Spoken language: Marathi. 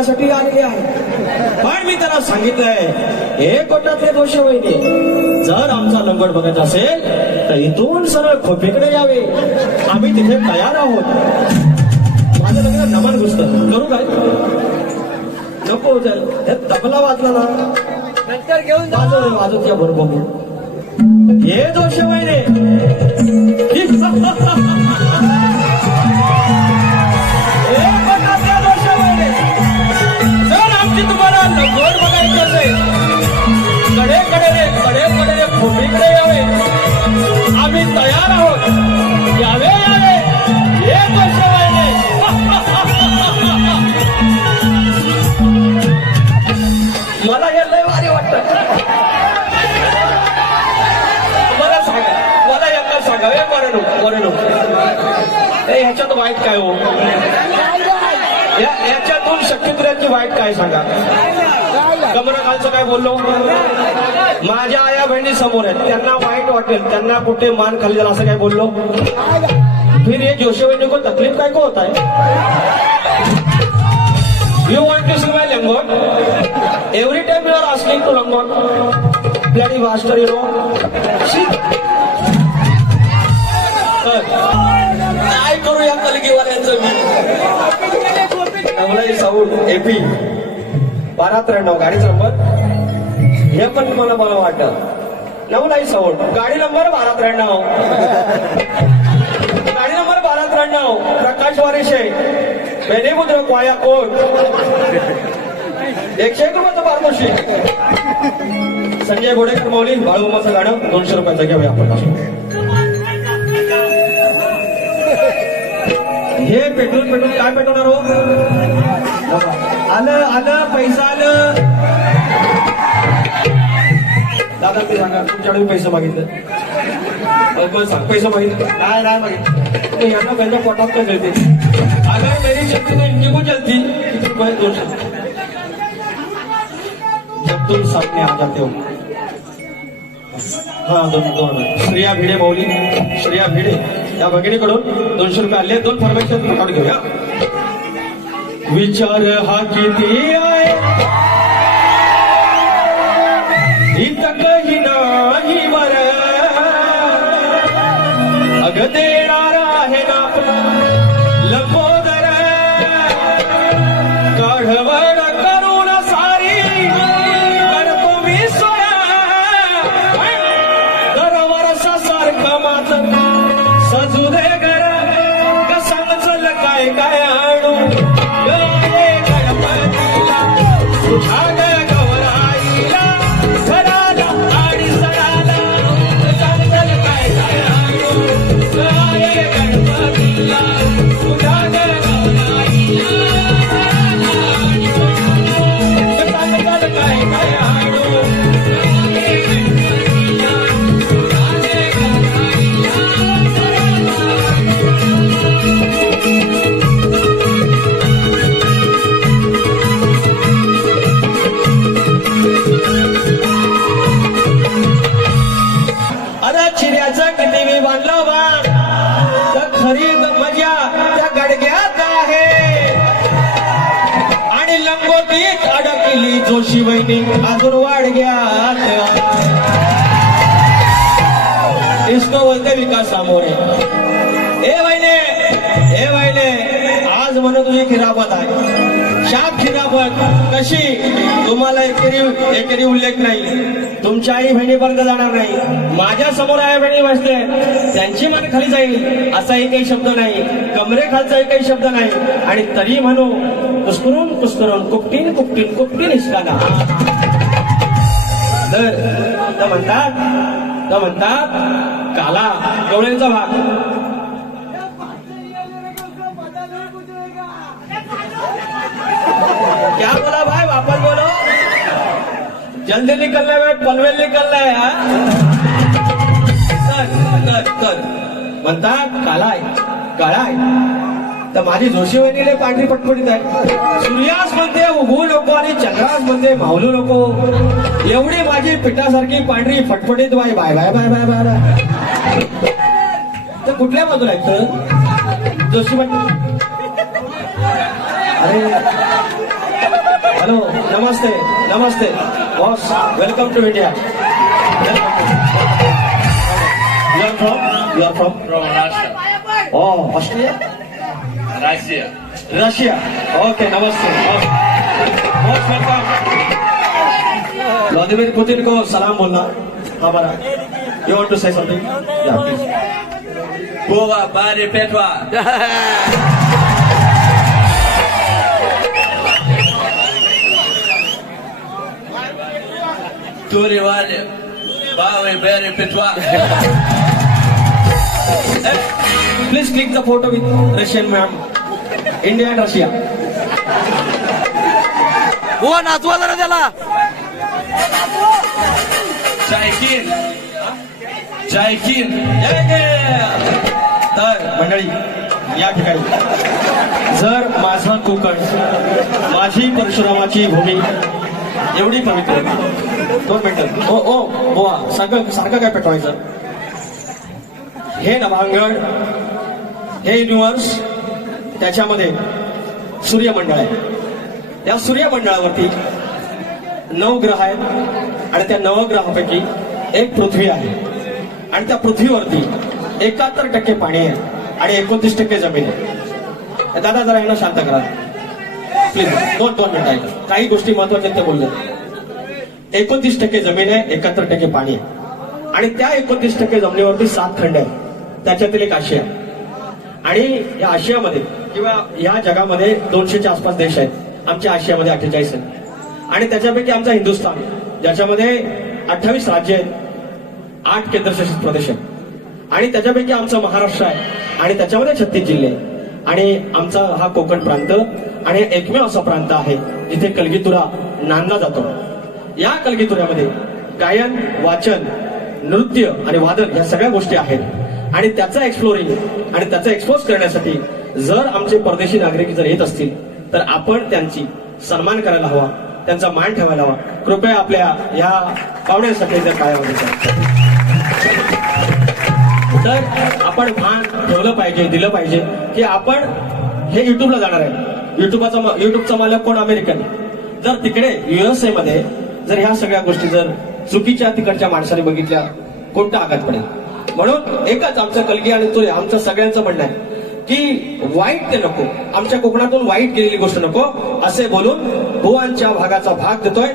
बघण्यासाठी आलेले आहे. पण मी त्यांना सांगितलंय एक गोटातले दोष वहिनी, जर आमचा लंगोट बघायचा असेल तर इथून सरळ खोपीकडे यावे, आम्ही तिथे तयार आहोत. माझं लग्न नमन घुसतं करू काय नको, हे तबला वाजला ना नंतर घेऊन वाजत या बरोबर हे दोष वहिनी. जर आमची तुम्हाला लंगोट बघायची असेल कडेकडे खोपीकडे यावे, आम्ही तयार आहोत. यावे यावे हे दोष वहिनी. मला हे लय भारी वाटत. मला सांगा, मला यांना सांगा हे वरण ह्याच्यात वाईट काय हो, याच्यातून शक्यत्र्याची वाईट काय सांगा. कमरा खालचं काय बोललो, माझ्या आया बहिणी समोर आहेत, त्यांना वाईट वाटेल, त्यांना कुठे मान खाली झाला असं काय बोललो. फिर ये जोशी बहिणी को तकलीफ काय को होता है. You want to see my langot every time you are asking to langot bloody master you know. काय करू या कलगीवाल्यांचं मी. साऊंड एपी 1293 गाडीचा नंबर हे पण मला वाटत. नवलाई साऊंड गाडी नंबर 1293, गाडी नंबर 1293 प्रकाश वारिशे बेनेमुद्र कोया कोट 101 रुपयाचं पारितोषिक. संजय गोडेकर मौली बाळूमाचं गाणं 200 रुपयाचं घेऊया आपण. हे पेट्रोल काय पेटवणार हो. आलं पैसा आलं. दादा ते सांगा तुमच्याकडे पैसे मागितले सांग. पैसे मागितले नाही मागितले यांना त्यांच्या पोटात का मिळते. अगर मेरी शक्ति तो इनकी को चलती किती 200. जब तुम सामने आ जाते हो. हा दोन श्रेया भिडे मौली, श्रेया भिडे या भगिनीकडून 200 रुपये आले. 2 फॉर्मेशन प्रकाश घेऊया. विचार हा किती आहे इतकही नाही वर, अग देणार आहे ना लंबोदर. काढवड करून सारी करतो मी सोया, दरवर्षा सारखं मात सजू दे घर. सांग चल काय काय आणू गवराईला घराला आणि सणाला. सांग चल काय काय आणू गणपतीला तुझ्या गवराईला. सांग चल काय काय आणू चिऱ्याचं किती मी बांधलं बा तर खरी मजा त्या गडग्यात आहे. आणि लंगोटीत अडकली जोशी वहिनी अजून वाडग्यात. इसको बोलते विकास सामोरे. ए वहिने आज म्हणून तुझी खिरापत आहे. शाप खिरापत कशी तुम्हाला एकेरी उल्लेख नाही. तुमच्या आई बहिणीपर्यंत जाणार नाही. माझ्या समोर आई बहिणी बसते त्यांची मान खाली जाईल असा एकही शब्द नाही. कमरे खालचा एकही शब्द नाही. आणि तरी म्हणू कुस्करून कुपटीन हिसकाना. तर म्हणतात काला गवळ्यांचा भाग. क्या बोला भाई वापस बोलो. जल्दी निकलना है पनवेल निकलना है. कर म्हणतात काळाय तर माझी जोशी वहिनीले पांढरी पटपटीत आहे. सूर्यास म्हणते उगवू नको आणि चंद्रास म्हणते मावलू नको. एवढी माझी पिठासारखी पांढरी फटफटीत bye bye bye bye bye bye. तर कुठल्या बाजूला आहेत जोशी वहिनी. अरे हॅलो, नमस्ते नमस्ते boss, welcome to India. You are from From Russia. Australia, Russia. Russia. Okay, नमस्ते. Most welcome. व्लादिमीर पुतिन को सलाम बोलना हमारा. You want to say something? या please. Boa, Bari Petwa. Turi Wale. Bawe Bari Petwa. Please click the photo with Russian ma'am. India and Russia. हो नाचवा जरा त्याला. Jaikin. Jaikin. तर मंडळी, या ठिकाणी जर माझा कोकण, माझी परशुरामाची भूमी एवढी पवित्र, 2 मिनिटं. ओ ओ बोवा, सारखं काय पेटवायचं? हे नभांगण, हे युनिव्हर्स, त्याच्यामध्ये सूर्यमंडळ आहे. या सूर्यमंडळावरती 9 ग्रह आहेत आणि त्या 9 ग्रहापैकी एक पृथ्वी आहे. आणि त्या पृथ्वीवरती 71% पाणी आहे आणि 29% जमीन आहे. दादा जरा यांना शांत करा प्लीज. 2 मिनिटं आहे. काही गोष्टी महत्वाच्या ते बोलले. 29% जमीन आहे, 71% पाणी आहे. आणि त्या 29% जमिनीवरती 7 खंड आहे. त्याच्यातील एक आशिया. आणि या आशियामध्ये किंवा या जगामध्ये 200च्या आसपास देश आहेत. आमच्या आशियामध्ये 48 आहेत. आणि त्याच्यापैकी आमचा हिंदुस्थान, ज्याच्यामध्ये 28 राज्य आहेत, 8 केंद्रशासित प्रदेश आहेत. आणि त्याच्यापैकी आमचं महाराष्ट्र आहे आणि त्याच्यामध्ये 36 जिल्हे आहेत. आणि आमचा हा कोकण प्रांत आणि एकमेव असा प्रांत आहे जिथे कलगीतुरा नांदला जातो. या कलगीतुऱ्यामध्ये गायन, वाचन, नृत्य आणि वादन या सगळ्या गोष्टी आहेत. आणि त्याचं एक्सप्लोरिंग आणि त्याचं एक्सपोज करण्यासाठी जर आमचे परदेशी नागरिक जर येत असतील तर आपण त्यांची सन्मान करायला हवा, त्यांचा मान ठेवायला हवा. कृपया आपल्या या पाहुण्यांसाठी जर काय तर आपण भान ठेवलं पाहिजे, दिलं पाहिजे की आपण हे युट्यूबला जाणार आहे. युट्यूबचा मालक कोण? अमेरिकन. जर तिकडे USA मध्ये जर ह्या सगळ्या गोष्टी जर चुकीच्या तिकडच्या माणसाने बघितल्या, कोणता आघात पडेल? म्हणून एकच आमचं कलगी आणि तुरे आमचं सगळ्यांचं म्हणणं आहे की वाईट ते नको, आमच्या कोकणातून वाईट गेलेली गोष्ट नको असे बोलून भुवांच्या भागाचा भाग देतोय.